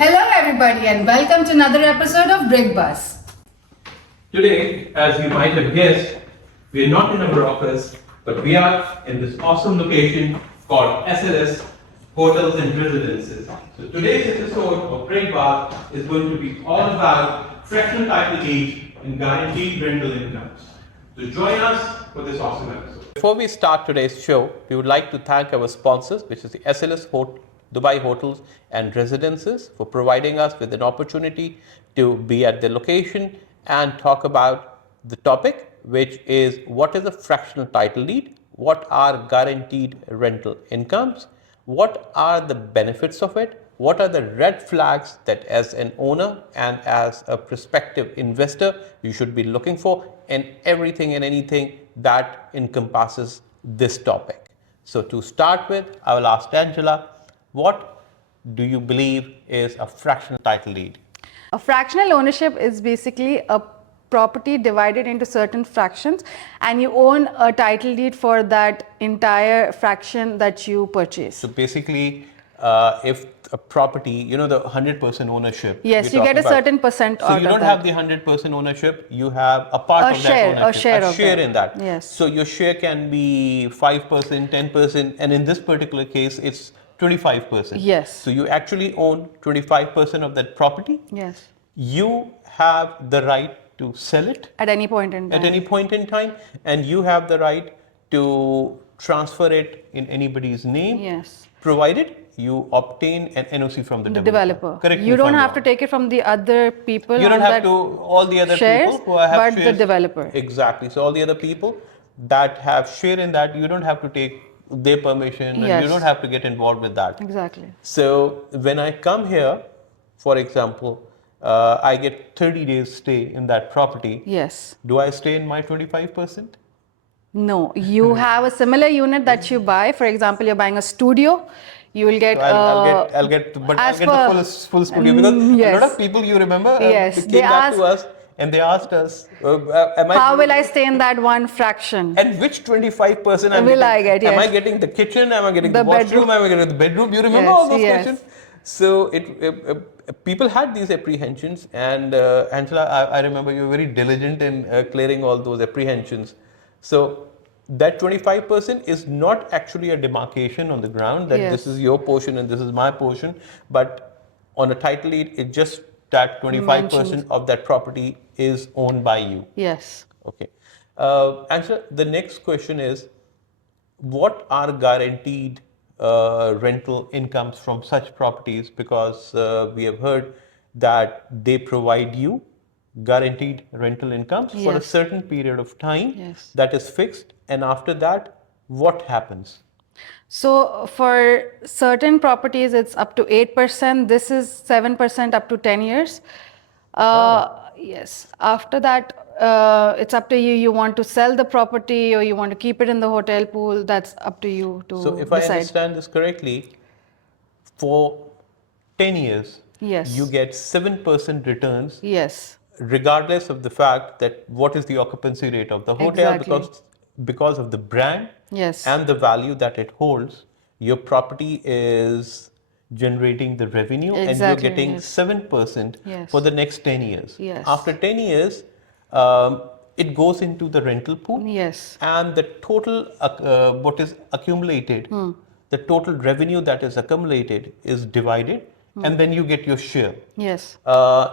Hello everybody and welcome to another episode of Brick Bus. Today, as you might have guessed, we are not in our office, but we are in this awesome location called SLS Hotels and Residences. So today's episode of Brick Bus is going to be all about fractional title deed and guaranteed rental incomes. So join us for this awesome episode. Before we start today's show, we would like to thank our sponsors, which is the SLS Dubai Hotels and Residences, for providing us with an opportunity to be at the location and talk about the topic, which is what is a fractional title deed, what are guaranteed rental incomes, what are the benefits of it, what are the red flags that as an owner and as a prospective investor you should be looking for, and everything and anything that encompasses this topic. So to start with, I will ask Angela, what do you believe is a fractional title deed? A fractional ownership is basically a property divided into certain fractions and you own a title deed for that entire fraction that you purchase. So basically, if a property, the 100% ownership. Yes, you get a certain percent out of that. So you don't have the 100% ownership, you have a part of that ownership, a share in that. Yes. So your share can be 5%, 10%, and in this particular case, it's 25%. Yes. So you actually own 25% of that property. Yes. You have the right to sell it at any point in time. At any point in time, and you have the right to transfer it in anybody's name. Yes. Provided you obtain an NOC from the developer. Correct. You don't have to take it from the other people. You don't have to, all the other shares, people who have but shares. The developer. Exactly. So all the other people that have share in that, you don't have to take their permission. Yes. And you don't have to get involved with that. Exactly. So when I come here, for example, I get 30 days stay in that property. Yes. Do I stay in my 25%? No, you have a similar unit that you buy. For example, you're buying a studio. You will get. So I'll get the full studio because yes. a lot of people, you remember, yes, came back to us and they asked us, how will I stay in that one fraction? And which 25% I get? Yes. Am I getting the kitchen? Am I getting the washroom? Am I getting the bedroom? You remember all those questions? So people had these apprehensions, and Angela, I remember you were very diligent in clearing all those apprehensions. So that 25% is not actually a demarcation on the ground that this is your portion and this is my portion, but on a title deed, it's just that 25% of that property is owned by you. Yes. Okay. Angela, the next question is, what are guaranteed rental incomes from such properties? Because we have heard that they provide you guaranteed rental incomes for a certain period of time that is fixed, and after that, what happens? So for certain properties, it's up to 8%. This is 7% up to 10 years. Yes. After that, it's up to you. You want to sell the property or you want to keep it in the hotel pool. That's up to you to decide. So if I understand this correctly, for 10 years, you get 7% returns. Yes. Regardless of the fact that what is the occupancy rate of the hotel, because of the brand and the value that it holds, your property is generating the revenue and you're getting 7% for the next 10 years. After 10 years, it goes into the rental pool, and the total what is accumulated, the total revenue that is accumulated is divided, and then you get your share. Yes.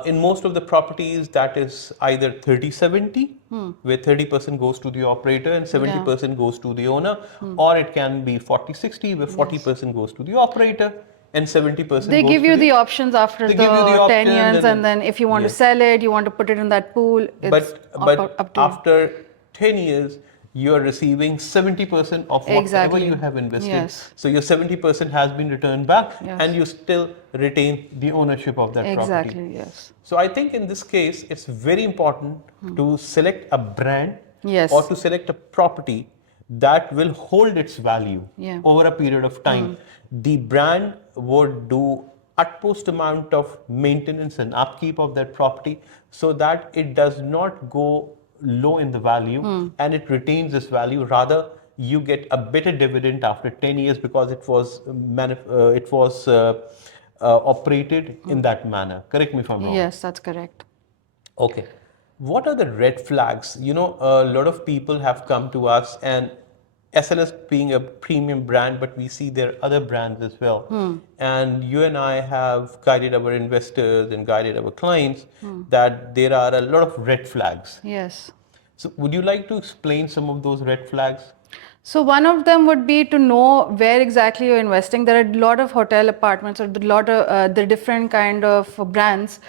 In most of the properties, that is either 30-70, where 30% goes to the operator and 70% goes to the owner, or it can be 40-60, where 40% goes to the operator and 70% they give you the options after the 10 years, and then if you want to sell it, you want to put it in that pool, it's up to after 10 years, you are receiving 70% of whatever you have invested. So your 70% has been returned back, and you still retain the ownership of that property. So I think in this case, it's very important to select a brand or to select a property that will hold its value over a period of time. The brand would do utmost amount of maintenance and upkeep of that property so that it does not go low in the value and it retains this value. Rather, you get a better dividend after 10 years because it was operated in that manner. Correct me if I'm wrong. Yes, that's correct. Okay. What are the red flags? A lot of people have come to us, and SLS being a premium brand, but we see there are other brands as well. And you and I have guided our investors and guided our clients that there are a lot of red flags. Yes. So, would you like to explain some of those red flags? So one of them would be to know where exactly you're investing. There are a lot of hotel apartments or a lot of the different kind of brands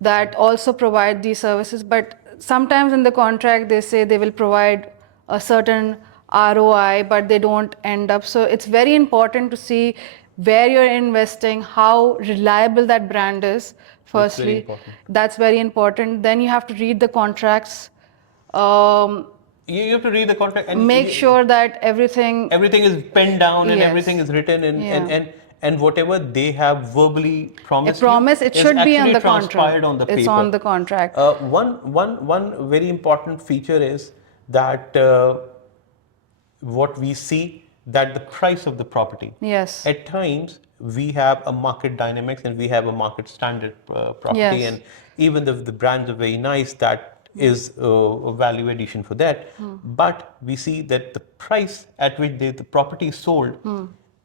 that also provide these services. But sometimes in the contract they say they will provide a certain ROI, but they don't end up. So it's very important to see where you're investing, how reliable that brand is. That's very Firstly, important. that's very important. Then you have to read the contracts. Um, You have to read the contract, and make sure that everything is penned down and yes, everything is written in, yeah, and whatever they have verbally a promised promise, you it is should be on actually the transpired contract. on the It's paper. on the contract. One very important feature is that what we see, that the price of the property. Yes. At times we have a market dynamics and we have a market standard property, Yes. and even if the brands are very nice, that is a value addition for that. But we see that the price at which the property is sold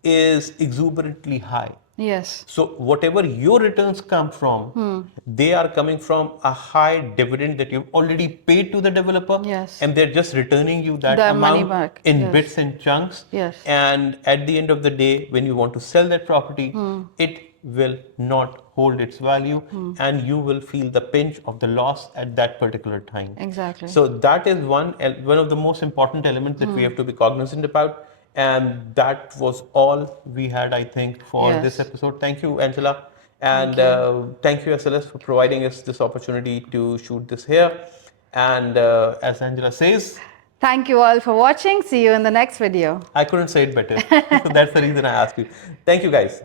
is exuberantly high. Yes. So whatever your returns come from, they are coming from a high dividend that you've already paid to the developer, Yes. and they're just returning you that The money amount back. in Yes. bits and chunks. Yes. And at the end of the day, when you want to sell that property, it will not hold its value, and you will feel the pinch of the loss at that particular time. Exactly. So that is one of the most important elements that we have to be cognizant about. And that was all we had, I think, for this Yes. episode. Thank you, Angela. And thank you, SLS, for providing us this opportunity to shoot this here. And as Angela says, Thank you all for watching. See you in the next video. I couldn't say it better. So that's the reason I asked you. Thank you, guys.